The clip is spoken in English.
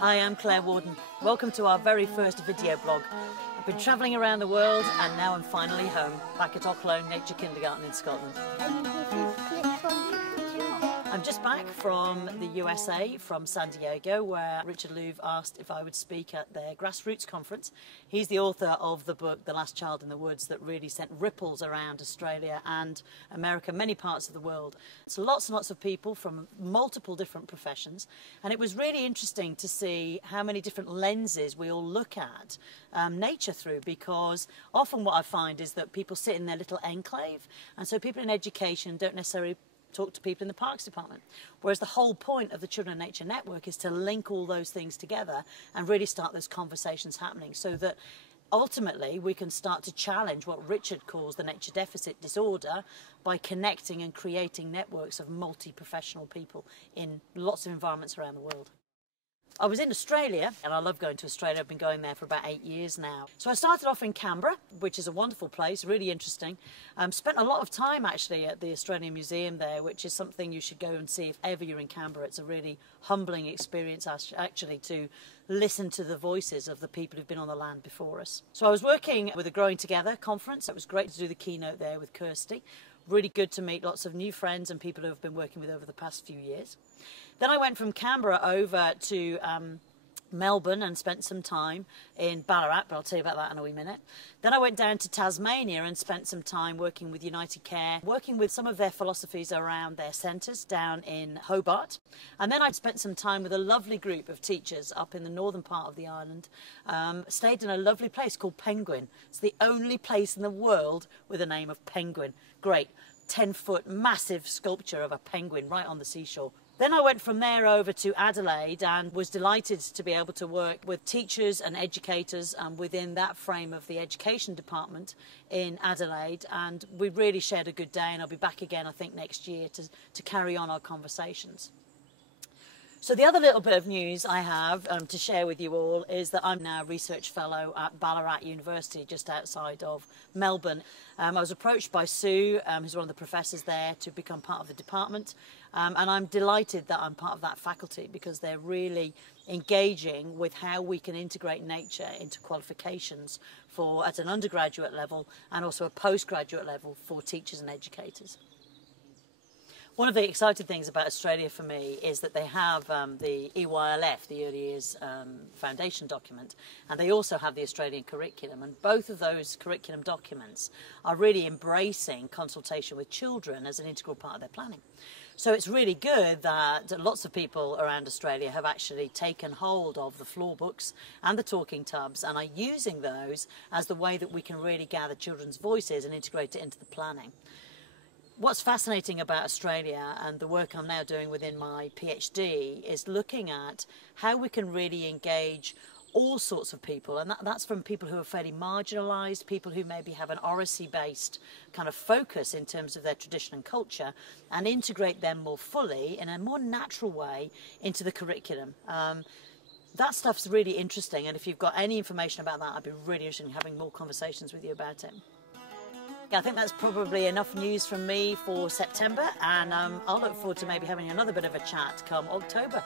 Hi, I'm Claire Warden. Welcome to our very first video blog. I've been travelling around the world and now I'm finally home, back at Ochlow Nature Kindergarten in Scotland. I'm just back from the USA, from San Diego, where Richard Louv asked if I would speak at their grassroots conference. He's the author of the book The Last Child in the Woods that really sent ripples around Australia and America, many parts of the world. So lots and lots of people from multiple different professions, and it was really interesting to see how many different lenses we all look at nature through, because often what I find is that people sit in their little enclave, and so people in education don't necessarily talk to people in the Parks Department. Whereas the whole point of the Children of Nature Network is to link all those things together and really start those conversations happening, so that ultimately we can start to challenge what Richard calls the nature deficit disorder by connecting and creating networks of multi-professional people in lots of environments around the world. I was in Australia, and I love going to Australia. I've been going there for about 8 years now. So I started off in Canberra, which is a wonderful place, really interesting. Spent a lot of time actually at the Australian Museum there, which is something you should go and see if ever you're in Canberra. It's a really humbling experience actually to listen to the voices of the people who've been on the land before us. So I was working with a Growing Together conference. It was great to do the keynote there with Kirsty. Really good to meet lots of new friends and people who I've been working with over the past few years. Then I went from Canberra over to Melbourne and spent some time in Ballarat, but I'll tell you about that in a wee minute. Then I went down to Tasmania and spent some time working with United Care, working with some of their philosophies around their centres down in Hobart. And then I spent some time with a lovely group of teachers up in the northern part of the island, stayed in a lovely place called Penguin. It's the only place in the world with a name of Penguin. Great, 10-foot massive sculpture of a penguin right on the seashore. Then I went from there over to Adelaide and was delighted to be able to work with teachers and educators within that frame of the education department in Adelaide, and we really shared a good day, and I'll be back again I think next year to carry on our conversations. So the other little bit of news I have to share with you all is that I'm now a research fellow at Ballarat University, just outside of Melbourne. I was approached by Sue, who's one of the professors there, to become part of the department. And I'm delighted that I'm part of that faculty, because they're really engaging with how we can integrate nature into qualifications for at an undergraduate level and also a postgraduate level for teachers and educators. One of the exciting things about Australia for me is that they have the EYLF, the Early Years Foundation document, and they also have the Australian curriculum, and both of those curriculum documents are really embracing consultation with children as an integral part of their planning. So it's really good that lots of people around Australia have actually taken hold of the floor books and the talking tubs and are using those as the way that we can really gather children's voices and integrate it into the planning. What's fascinating about Australia and the work I'm now doing within my PhD is looking at how we can really engage all sorts of people, and that's from people who are fairly marginalised, people who maybe have an oracy-based kind of focus in terms of their tradition and culture, and integrate them more fully in a more natural way into the curriculum. That stuff's really interesting, and if you've got any information about that, I'd be really interested in having more conversations with you about it. I think that's probably enough news from me for September, and I'll look forward to maybe having another bit of a chat come October.